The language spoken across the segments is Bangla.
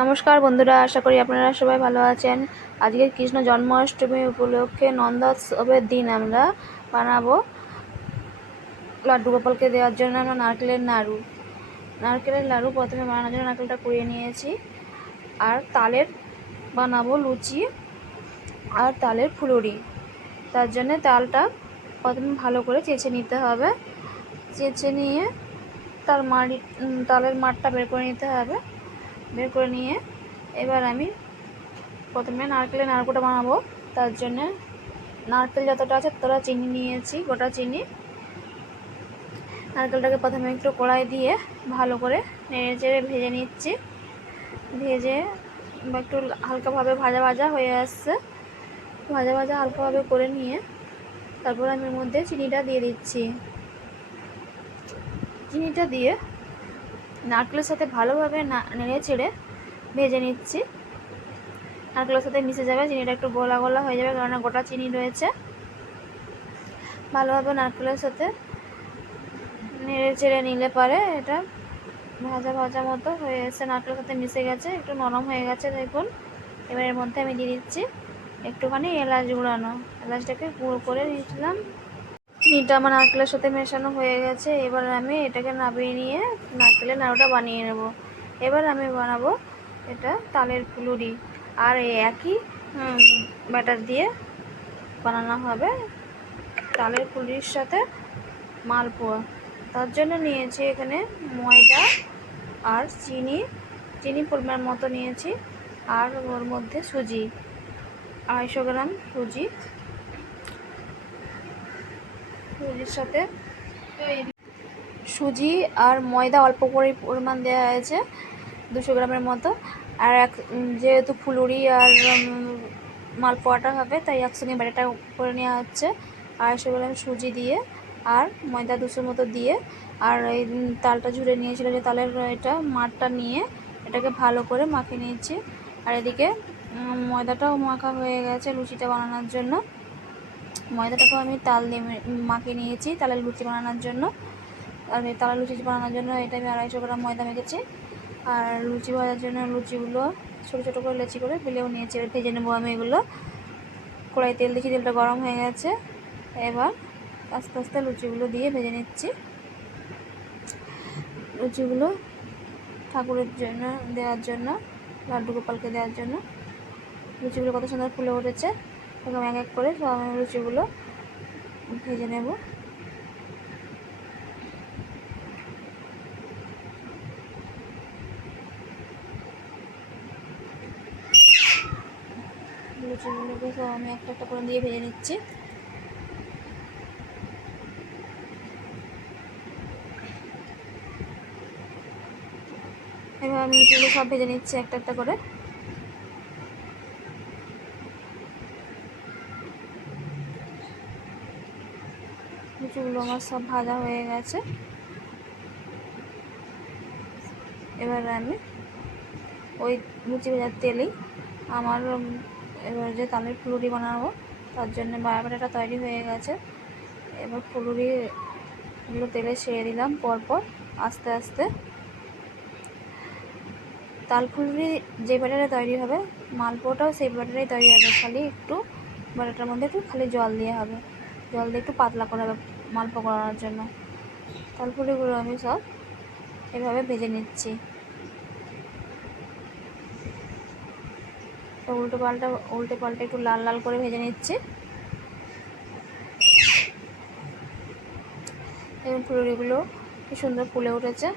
নমস্কার বন্ধুরা, আশা করি আপনারা সবাই ভালো আছেন। আজকে কৃষ্ণ জন্মাষ্টমী উপলক্ষে নন্দোৎসবের দিন আমরা বানাবো লাড্ডু গোপালকে দেওয়ার জন্য আমরা নারকেলের নাড়ু প্রথমে বানানোর জন্য নারকেলটা কুড়িয়ে নিয়েছি। আর তালের বানাবো লুচি আর তালের ফুলুরি। তার জন্য তালটা প্রথমে ভালো করে চেঁচে নিতে হবে। চেঁচে নিয়ে তালের মাঠটা বের করে নিতে হবে। বের করে নিয়ে এবার আমি প্রথমে নারকেলের নাড়ুটা বানাবো। তার জন্য নারকেল যতটা আছে ততটা চিনি নিয়েছি, গোটা চিনি। নারকেলটাকে প্রথমে একটু কড়াই দিয়ে ভালো করে নেড়ে চেড়ে ভেজে নিচ্ছি। ভেজে একটু হালকাভাবে ভাজা ভাজা হয়ে আসছে। ভাজা ভাজা হালকাভাবে করে নিয়ে তারপর আমি এর মধ্যে চিনিটা দিয়ে দিচ্ছি। চিনিটা দিয়ে নারকেলের সাথে ভালোভাবে নেড়ে চেড়ে ভেজে নিচ্ছি। নারকেলের সাথে মিশে যাবে, চিনিটা একটু গোলা গোলা হয়ে যাবে, কারণ গোটা চিনি রয়েছে। ভালোভাবে নারকেলের সাথে নেড়ে চেড়ে নিলে পরে এটা ভাজা ভাজা মতো হয়ে এসে নারকেলের সাথে মিশে গেছে, একটু নরম হয়ে গেছে দেখুন। এবার এর মধ্যে আমি দিয়ে দিচ্ছি একটুখানি এলাচ গুঁড়ানো। এলাচটাকে গুঁড়ো করে দিয়েছিলাম। চিনিটা আমার নারকেলের সাথে মেশানো হয়ে গেছে। এবার আমি এটাকে নামিয়ে নিয়ে নারকেলের নাড়ুটা বানিয়ে নেব। এবার আমি বানাবো এটা তালের ফুলুরি। আর এই একই ব্যাটার দিয়ে বানানো হবে তালের ফুলুরির সাথে মালপোয়া। তার জন্য নিয়েছি এখানে ময়দা আর চিনি পরিমাণ মতো নিয়েছি। আর ওর মধ্যে সুজি 250 গ্রাম সুজির সাথে সুজি আর ময়দা অল্প করে পরিমাণ দেওয়া হয়েছে, 200 গ্রামের মতো। আর যেহেতু ফুলুরি আর মালপোয়াটা হবে তাই একসঙ্গে ব্যাটারটা করে নেওয়া হচ্ছে। 250 গ্রাম সুজি দিয়ে আর ময়দা 200 মতো দিয়ে আর এই তালটা ঝুড়ে নিয়েছিল যে তালের এটা মাঠটা নিয়ে এটাকে ভালো করে মাখিয়ে নিয়েছি। আর এদিকে ময়দাটাও মাখা হয়ে গেছে লুচিটা বানানোর জন্য। ময়দাটাকেও আমি তাল দিয়ে মাখিয়ে নিয়েছি তালের লুচি বানানোর জন্য। আর এই তালের লুচি বানানোর জন্য এটা আমি 250 গ্রাম ময়দা মেখেছি। আর লুচি ভাজার জন্য লুচিগুলো ছোটো ছোটো করে লেচি করে বেলেও নিয়েছি। এবার ভেজে নেবো আমি এগুলো। কড়াই তেল দিয়েছি, তেলটা গরম হয়ে গেছে। এবার আস্তে আস্তে লুচিগুলো দিয়ে ভেজে নিচ্ছি। লুচিগুলো ঠাকুরের জন্য দেওয়ার জন্য, লাড্ডু গোপালকে দেওয়ার জন্য। লুচিগুলো কত সুন্দর ফুলে উঠেছে। এরকম এক এক করে সব লুচিগুলো ভেজে নেব। লুচিগুলোকে সব আমি একটা একটা করে দিয়ে ভেজে নিচ্ছি। এবার আমি লুচিগুলো সব ভেজে নিচ্ছি একটা একটা করে। লুচিগুলো আমার সব ভাজা হয়ে গেছে। এবার আমি ওই লুচি ভাজার তেলেই আমার এবার যে তালের ফুলুরি বানাবো তার জন্য ব্যাটারটা তৈরি হয়ে গেছে। এবার ফুলুরিগুলো তেলে ছেড়ে দিলাম পরপর আস্তে আস্তে। তাল ফুলুরি যে ব্যাটারে তৈরি হবে মালপোয়াটাও সেই ব্যাটারেই তৈরি হবে, খালি একটু ব্যাটারটার মধ্যে একটু খালি জল দিয়ে হবে, জল দিয়ে একটু পাতলা করে হবে মালপোয়া করার জন্য। তাল ফুলুরিগুলো আমি সব এভাবে ভেজে নিচ্ছি। উল্টে পাল্টে একটু লাল লাল করে ভেজে নিচ্ছি। এবং ফুলুরিগুলো কি সুন্দর ফুলে উঠেছে।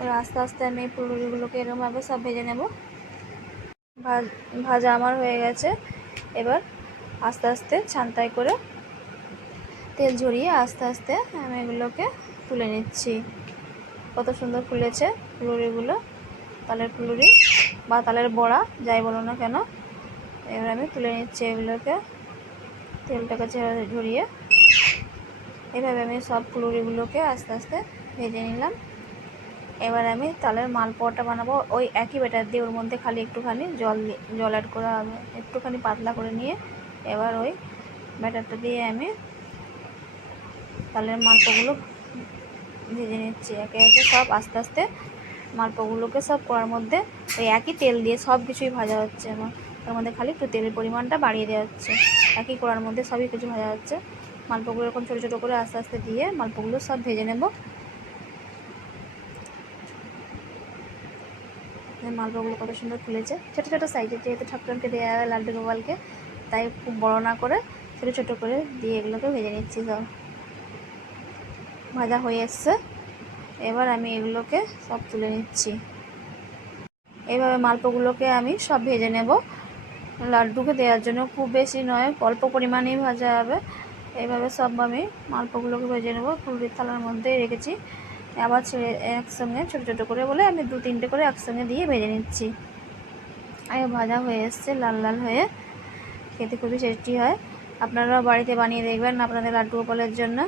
আর আস্তে আস্তে আমি এই ফুলুরিগুলোকে এরকমভাবে সব ভেজে নেব। ভাজা আমার হয়ে গেছে। এবার আস্তে আস্তে ছান্তায় করে তেল ঝরিয়ে আস্তে আস্তে আমি এগুলোকে তুলে নিচ্ছি। কত সুন্দর ফুলেছে ফুলুরিগুলো, তালের ফুলুরি বা তালের বড়া যাই বলো না কেন। এবার আমি তুলে নিচ্ছি এগুলোকে তেলটাকে ঝরিয়ে। এভাবে আমি সব ফুলুরিগুলোকে আস্তে আস্তে ভেজে নিলাম। এবার আমি তালের মালপোয়াটা বানাবো ওই একই ব্যাটার দিয়ে, ওর মধ্যে খালি একটুখানি জল অ্যাড করা হবে, একটুখানি পাতলা করে নিয়ে এবার ওই ব্যাটারটা দিয়ে আমি তালের মালপোয়াগুলো ভেজে নিচ্ছি একে একে সব আস্তে আস্তে। মালপোয়াগুলোকে সব কড়ার মধ্যে ওই একই তেল দিয়ে সব কিছুই ভাজা হচ্ছে আমার। তার মধ্যে খালি একটু তেলের পরিমাণটা বাড়িয়ে দেওয়া হচ্ছে। একই কড়ার মধ্যে সবই কিছু ভাজা হচ্ছে। মালপোয়াগুলো এরকম ছোটো ছোটো করে আস্তে আস্তে দিয়ে মালপোয়াগুলো সব ভেজে নেব। মালপোয়াগুলো কত সুন্দর ফুলেছে, ছোটো ছোটো সাইজের, যেহেতু ঠাকুরকে দেওয়া হয় লাড্ডু গোপালকে, তাই খুব বড় না করে ছোটো ছোটো করে দিয়ে এগুলোকে ভেজে নিচ্ছি। সব ভাজা হয়ে এসছে, এবার আমি এগুলোকে সব তুলে নিচ্ছি। এইভাবে মালপোয়াগুলোকে আমি সব ভেজে নেব। লাড্ডুকে দেওয়ার জন্য খুব বেশি নয়, অল্প পরিমাণেই ভাজা হবে। এইভাবে সব আমি মালপোয়াগুলোকে ভেজে নেব। ফুলুরির থালার মধ্যে রেখেছি, আবার ছেড়ে একসঙ্গে ছোটো ছোটো করে বলে আমি 2-3টে করে একসঙ্গে দিয়ে ভেজে নিচ্ছি। আর ভাজা হয়ে এসছে লাল লাল হয়ে, খেতে খুবই টেস্টি হয়। আপনারাও বাড়িতে বানিয়ে দেখবেন আপনাদের লাড্ডু গোপালের জন্য।